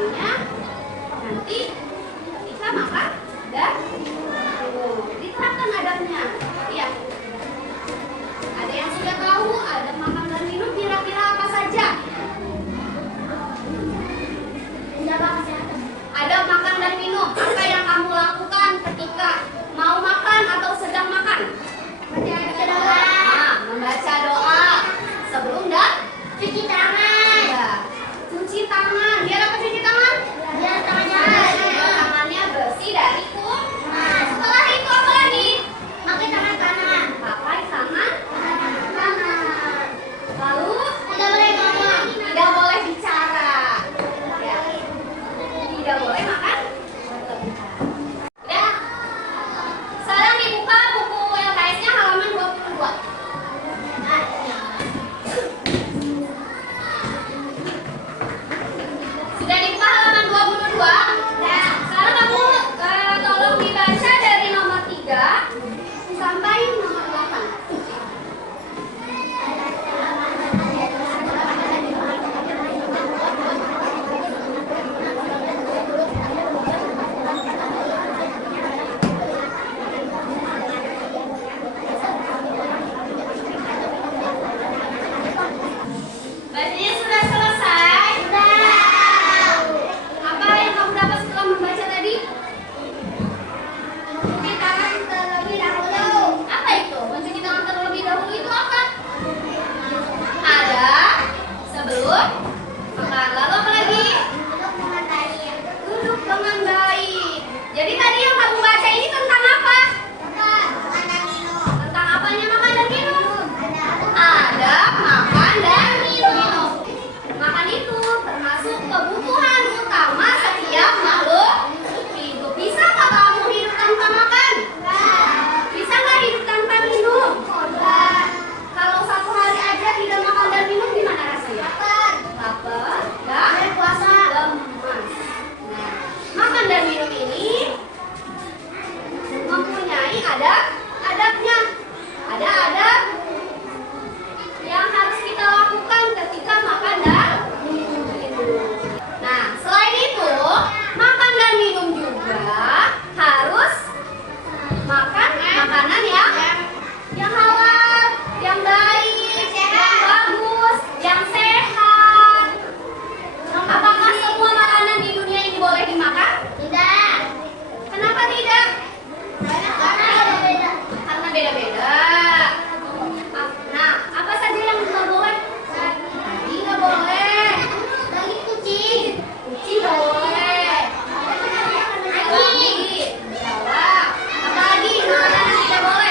makannya nanti ketika makan dan diterapkan adabnya. Ya, ada yang sudah tahu adab makan dan minum kira-kira apa saja? Adab makan dan minum, apa yang kamu lakukan ketika mau makan atau sedang makan? Membaca doa sebelum dan Cuci tangan. ya, cuci tangan. Biar apa cuci tangan? Biar tangannya Biar tangannya bersih dari kuman. Setelah itu apa lagi? pakai tangan kanan. Pakai tangan kanan. Lalu Tidak boleh ngomong. tidak boleh bicara. Ya. Tidak boleh makan. Ya. Sekarang dibuka buku LKS-nya halaman 22. Sudah dibuka halaman 22? Nah, sekarang kamu tolong dibaca dari nomor 3 sampai nomor 8. Bacanya sudah selesai? Apa yang kamu dapat setelah membaca tadi? Cuci tangan terlebih dahulu. Apa itu? Mencuci tangan terlebih dahulu itu apa? Ada sebelum makan. Lalu apa lagi? Untuk mengenai Duduk dengan baik. Jadi tadi yang kamu baca ini tentang apa? makan dan minum. Tentang apanya makan dan minum? Ada Ada makan dan minum. Makan itu termasuk kebutuhan utama setiap makhluk hidup. Bisa nggak kamu hidup tanpa makan? Bisa nggak hidup tanpa minum? Kalau satu hari aja tidak makan dan minum gimana rasanya? Lapar dan puasa. lemas. Nah, makan dan minum ini mempunyai adabnya. Ada adab yang harus kita lakukan ketika makan dan minum. Nah, selain itu, makan dan minum juga harus makan makanan yang halal, yang baik, yang bagus, yang sehat. Apakah semua makanan di dunia ini boleh dimakan? Tidak. Kenapa tidak? Karena beda-beda. Karena beda-beda. Nah, apa saja yang nggak boleh? Tadi nggak boleh. Daging kucing. Kucing nggak boleh. Apa lagi? Jawab. Apa lagi? Makanan yang tidak boleh.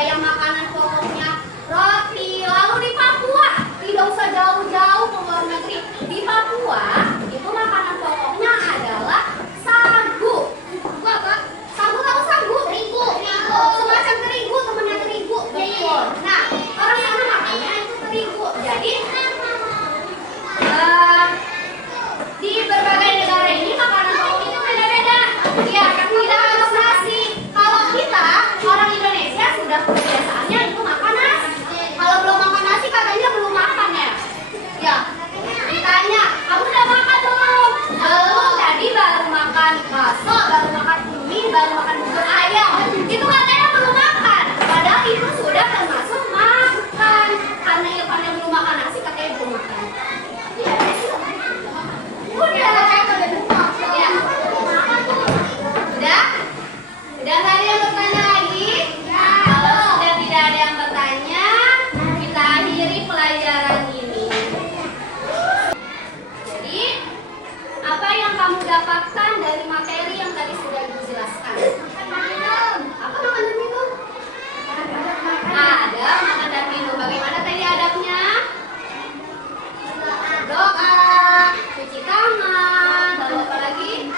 yang makanan pokoknya roti. Lalu di Papua, tidak usah jauh-jauh ke luar negeri. Di Papua, itu makanan pokoknya adalah sagu. Apa? Sagu tahu sagu? Terigu. Semacam terigu, temennya terigu. Betul. Nah, orang sana makannya itu terigu. Jadi, di berbagai negara ini makanan pokoknya itu beda-beda. Ya, tidak harus nasi. Kalau kita orang Indonesia sudah kebiasaannya itu makan nasi. Kalau belum makan nasi katanya belum makan ya. Ya, ditanya, kamu udah makan belum? Belum. Tadi baru makan bakso, baru makan mie, baru makan bubur ayam. Itu katanya belum makan. Padahal itu sudah termasuk makan. Karena Irfan yang belum makan nasi katanya belum makan. Ya. Udah. Ya. Udah? Udah nggak ada yang bertanya lagi? Kalau sudah tidak ada yang bertanya, kita akhiri pelajaran ini. Jadi, apa yang kamu dapatkan dari materi yang tadi sudah Ibu jelaskan? Apa makan dan minum? Ada makan dan minum. Bagaimana tadi adabnya? Doa, cuci tangan, lalu apa lagi?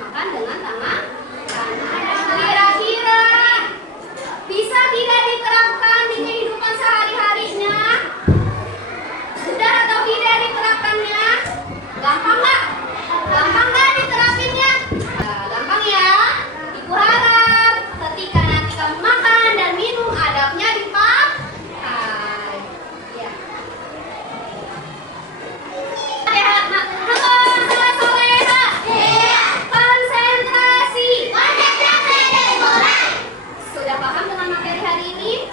Makan dengan tangan kanan. Kira-kira bisa tidak diterapkan di kehidupan sehari-harinya? Sudah atau tidak diterapkannya? Gampang nggak? Gampang nggak diterapinnya? Nah, gampang ya. Ibu harap ketika nanti kamu makan dan minum adabnya dipakai. Ya. Konsentrasi. Sudah paham dengan materi hari ini?